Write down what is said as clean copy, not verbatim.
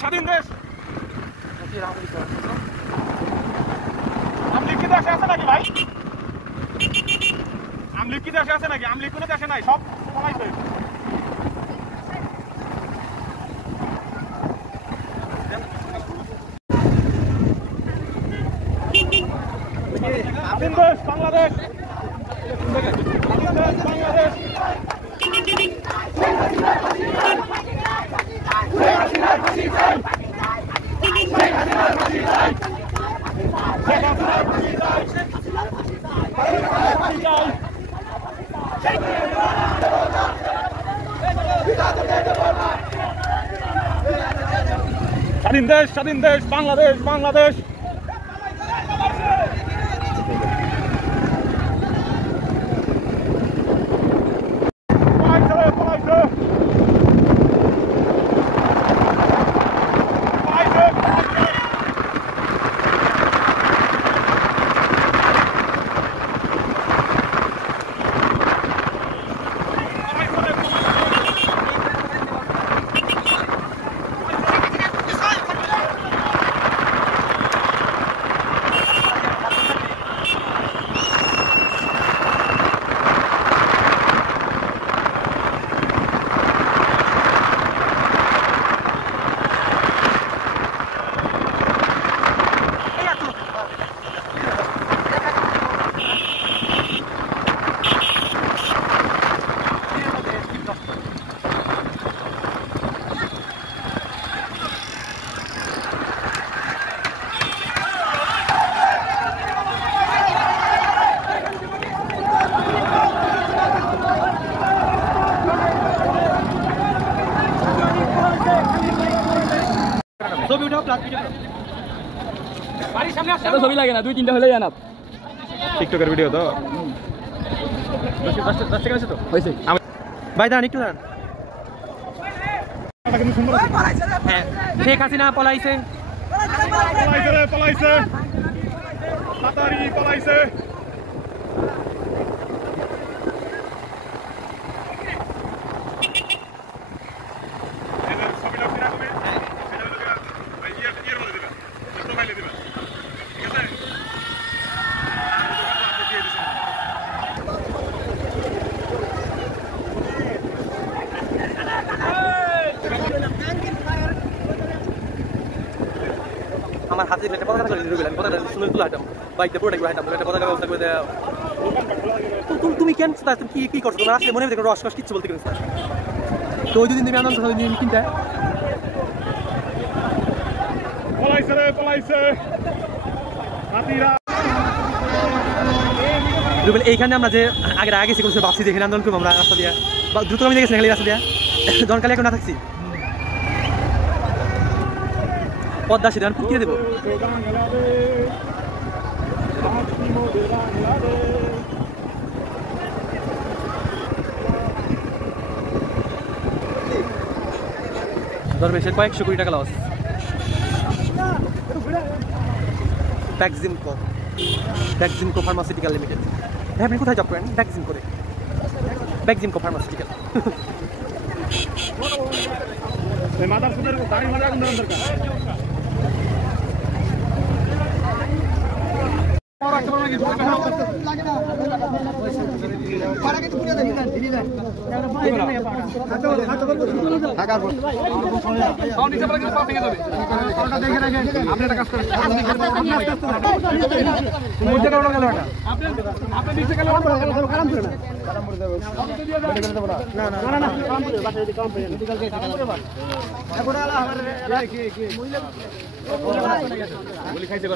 স্বাধীন দেশ আমলিগ কি দেশে আছে নাকি ভাই? আমলিগ কি দেশে আছে নাকি? আমলিগ কোনো দেশে নাই, সব পলাইছে। স্বাধীন দেশ বাংলাদেশ, বাংলাদেশ। স্বাধীন দেশ, স্বাধীন দেশ, বাংলাদেশ, বাংলাদেশ। ছবি লাগে না, 2-3টা হলেই আনা। টিকটকের ভিডিও তো ভাই, দাঁড়ান একটু দাঁড়ান। হ্যাঁ, শেখ হাসিনা পলাইছে, পলাইছে, পলাইছে। আমার হাতে একটা পতাকা চলে দিল, আমি পতাকা শুনে তুলে হাঁটাম, বাইকটা পুরোটা একটু হাঁটাম, একটা পতাকা ব্যবস্থা করে দেয়। তুমি কেন তুমি কি করছো? তোমার আসলে মনে হয় রস কস কিচ্ছু বলতে পারছো। তো ওই দুদিন তুমি আনন্দ কিনতে পলাইছে রে, পলাইছে এইখানে আমরা যে আগে গেছি কোনো ভাবছি এখানে আন্দোলন করবো আমরা রাস্তা দিয়া, দ্রুত আমি দেখেছি খালি রাস্তা দিয়া জনকালে এখন না থাকছি পদ্মা সেটা ফুটিয়ে দেবো। ধর্মেশের কয়েকশো কোটি টাকা লস। ব্যাকজিমকো pharmaceutical limited. আপনি কোথায় জব করেন? ব্যাকজিমকো ফার্মাসিউটিক্যাল। খাইছে